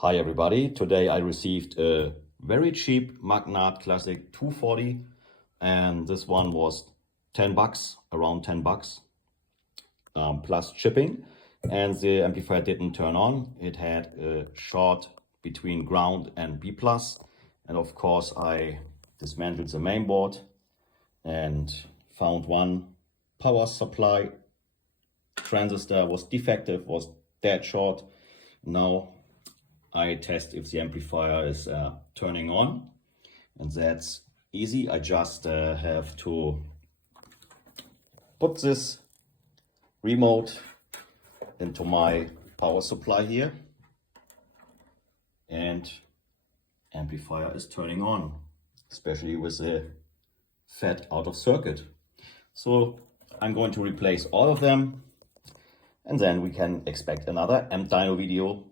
Hi everybody, today I received a very cheap Magnat Classic 240 and this one was 10 bucks, around 10 bucks plus shipping, and the amplifier didn't turn on. It had a short between ground and B+, and of course I dismantled the main board and found one power supply transistor was defective, was dead short. Now I test if the amplifier is turning on, and that's easy. I just have to put this remote into my power supply here, and amplifier is turning on, especially with the FET out of circuit. So I'm going to replace all of them, and then we can expect another amp dyno video